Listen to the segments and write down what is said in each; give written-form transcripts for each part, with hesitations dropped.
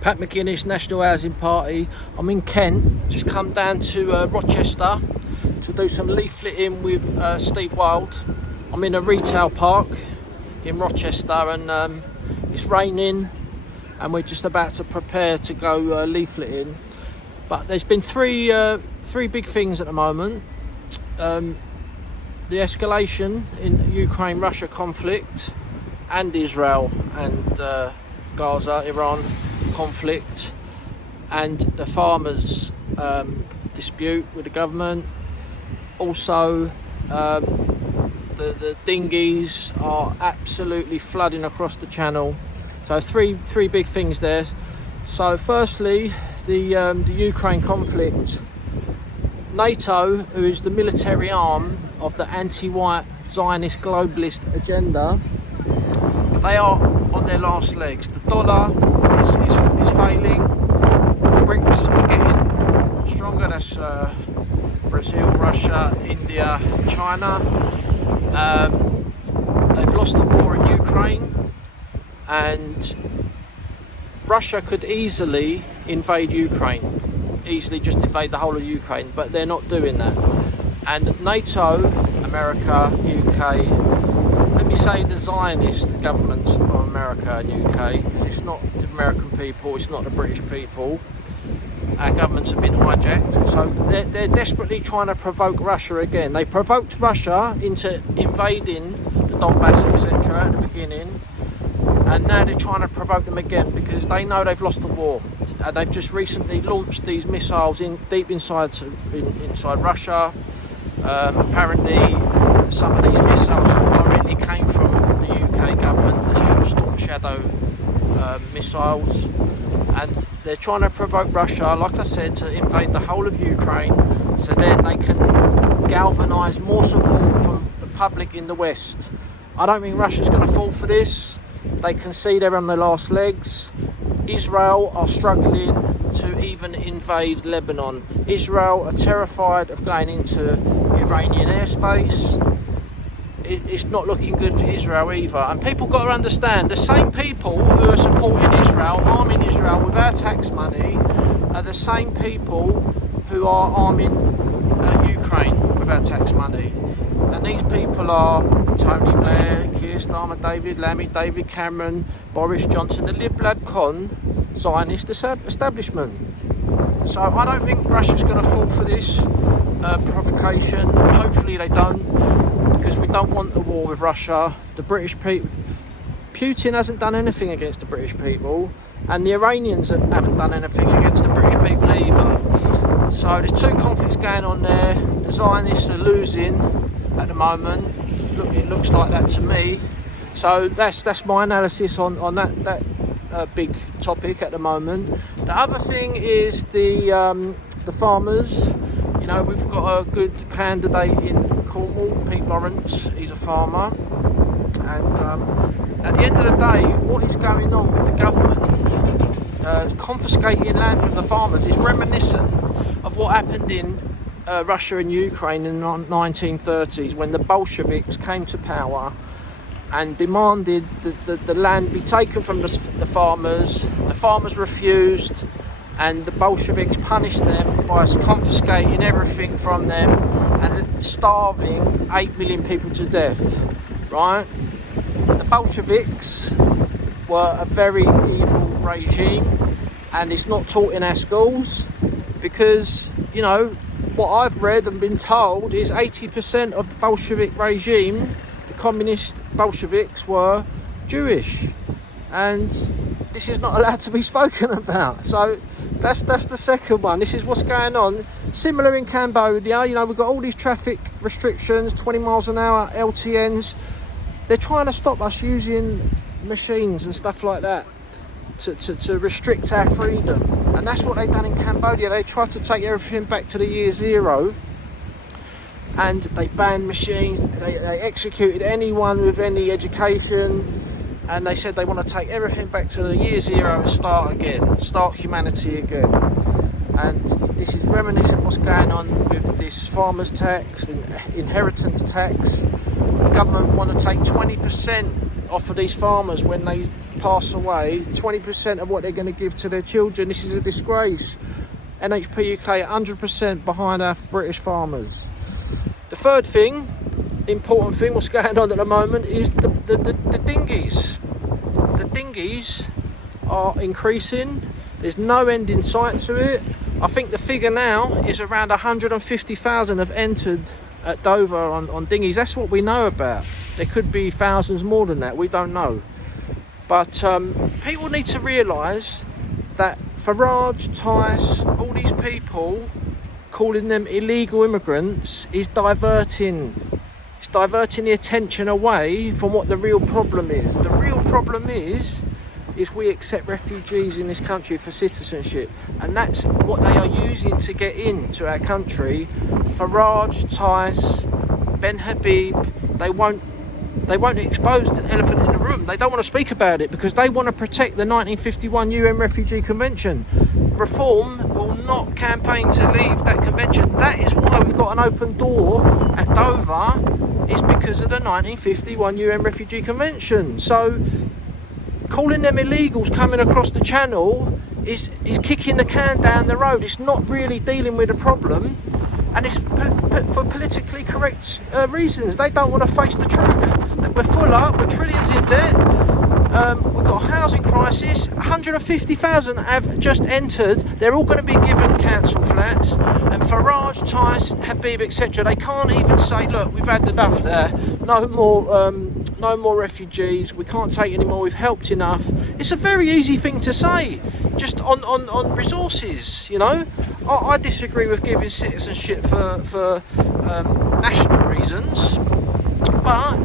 Pat McGuinness, National Housing Party. I'm in Kent, just come down to Rochester to do some leafleting with Steve Wild. I'm in a retail park in Rochester and it's raining and we're just about to prepare to go leafleting. But there's been three big things at the moment. The escalation in Ukraine-Russia conflict and Israel and Gaza, Iran conflict, and the farmers dispute with the government. Also the dinghies are absolutely flooding across the channel. So three big things there. So firstly, the Ukraine conflict. NATO, who is the military arm of the anti-white Zionist globalist agenda, they are on their last legs. The dollar is failing. BRICS are getting stronger. That's Brazil, Russia, India, China. They've lost the war in Ukraine, and Russia could easily invade Ukraine. Easily just invade the whole of Ukraine, but they're not doing that. And NATO, America, UK, let me say the Zionist governments of America and UK, because it's not the American people, it's not the British people. Our governments have been hijacked, so they're desperately trying to provoke Russia again. They provoked Russia into invading the Donbass, etc. at the beginning, and now they're trying to provoke them again because they know they've lost the war. They've just recently launched these missiles deep inside Russia. Apparently, some of these missiles directly came from the UK government, the Storm Shadow missiles, and they're trying to provoke Russia, like I said, to invade the whole of Ukraine, so then they can galvanise more support from the public in the West. I don't think Russia's going to fall for this. They can see they're on their last legs. Israel are struggling to even invade Lebanon. Israel are terrified of going into Iranian airspace. It's not looking good for Israel either. And people got to understand, the same people who are supporting Israel, arming Israel with our tax money, are the same people who are arming Ukraine with our tax money. And these people are Tony Blair, Keir Starmer, David Lammy, David Cameron, Boris Johnson, the Lib Lab Con Zionist establishment. So I don't think Russia's going to fall for this provocation. Hopefully they don't, because we don't want a war with Russia. The British people, Putin hasn't done anything against the British people, and the Iranians haven't done anything against the British people either. So there's two conflicts going on there. The Zionists are losing at the moment. Look, it looks like that to me. So that's my analysis on that big topic at the moment. The other thing is the farmers. You know, we've got a good candidate in Cornwall, Pete Lawrence. He's a farmer, and at the end of the day, what is going on with the government confiscating land from the farmers is reminiscent of what happened in Russia and Ukraine in the 1930s, when the Bolsheviks came to power and demanded that the land be taken from the farmers. The farmers refused, and the Bolsheviks punished them by confiscating everything from them and starving 8 million people to death, right? The Bolsheviks were a very evil regime, and it's not taught in our schools because, you know, what I've read and been told is 80% of the Bolshevik regime, the communist Bolsheviks, were Jewish, and this is not allowed to be spoken about. So that's the second one. This is what's going on. Similar in Cambodia, you know, we've got all these traffic restrictions, 20 miles an hour, LTNs. They're trying to stop us using machines and stuff like that to restrict our freedom. And that's what they've done in Cambodia. They tried to take everything back to the year zero, and they banned machines. They executed anyone with any education, and they said they want to take everything back to the year zero and start again, start humanity again. And this is reminiscent of what's going on with this farmers tax and inheritance tax. The government want to take 20% off of these farmers when they pass away, 20% of what they're going to give to their children. This is a disgrace. NHP UK 100% behind our British farmers. The third thing, important thing, what's going on at the moment, is the dinghies. The dinghies are increasing. There's no end in sight to it. I think the figure now is around 150,000 have entered at Dover on dinghies. That's what we know about. There could be thousands more than that, we don't know. But people need to realise that Farage, Tice, all these people calling them illegal immigrants is diverting the attention away from what the real problem is. The real problem is we accept refugees in this country for citizenship, and that's what they are using to get into our country. Farage, Tice, Ben Habib, they won't expose the elephant in the room. They don't want to speak about it because they want to protect the 1951 UN Refugee Convention. Reform will not campaign to leave that convention. That is why we've got an open door at Dover, is because of the 1951 UN Refugee Convention. So calling them illegals coming across the channel is kicking the can down the road. It's not really dealing with the problem, and it's for politically correct reasons. They don't want to face the truth that we're full up, we're trillions in debt, we've got a housing crisis. 150,000 have just entered. They're all going to be given council flats, and Farage, Tice, Habib, etc. They can't even say, look, we've had enough there, no more refugees, we can't take any more, we've helped enough. It's a very easy thing to say, just on resources, you know. I disagree with giving citizenship for national reasons, but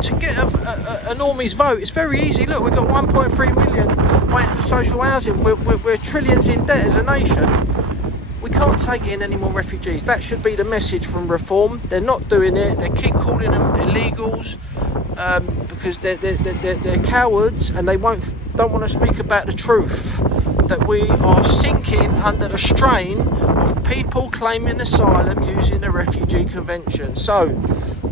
to get a normie's vote, it's very easy. Look, we've got 1.3 million waiting for social housing. We're trillions in debt as a nation. We can't take in any more refugees. That should be the message from Reform. They're not doing it. They keep calling them illegals because they're cowards, and they don't want to speak about the truth, that we are sinking under the strain of people claiming asylum using the Refugee Convention. So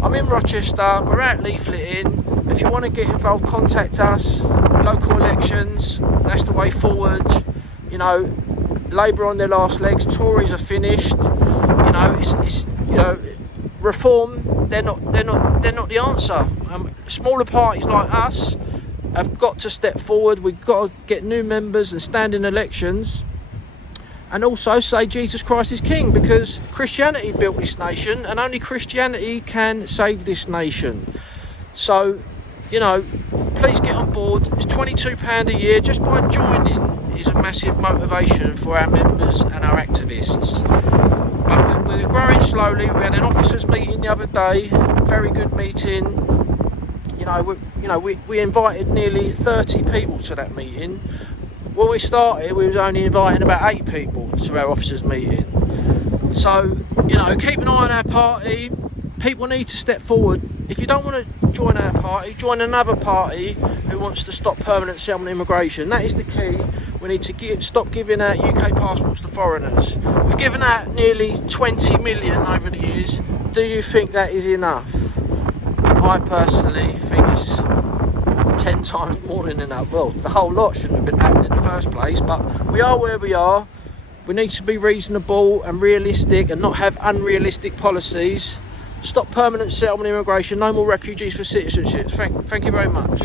I'm in Rochester, we're out leafleting. If you want to get involved, contact us. Local elections, that's the way forward. You know, Labour on their last legs, Tories are finished. You know, it's you know, Reform, they're not the answer. Smaller parties like us have got to step forward. We've got to get new members and stand in elections, and also say Jesus Christ is King, because Christianity built this nation, and only Christianity can save this nation. So, you know, please get on board. It's £22 a year. Just by joining is a massive motivation for our members and our activists. But we're growing slowly. We had an officers meeting the other day, very good meeting. We invited nearly 30 people to that meeting. When we started, we was only inviting about 8 people to our officers meeting. So, you know, keep an eye on our party. People need to step forward. If you don't want to join our party, join another party who wants to stop permanent settlement immigration. That is the key. We need to stop giving out UK passports to foreigners. We've given out nearly 20 million over the years. Do you think that is enough? I personally think it's 10 times more than enough. Well, the whole lot shouldn't have been happening in the first place, but we are where we are. We need to be reasonable and realistic and not have unrealistic policies. Stop permanent settlement immigration, no more refugees for citizenship. Thank you very much.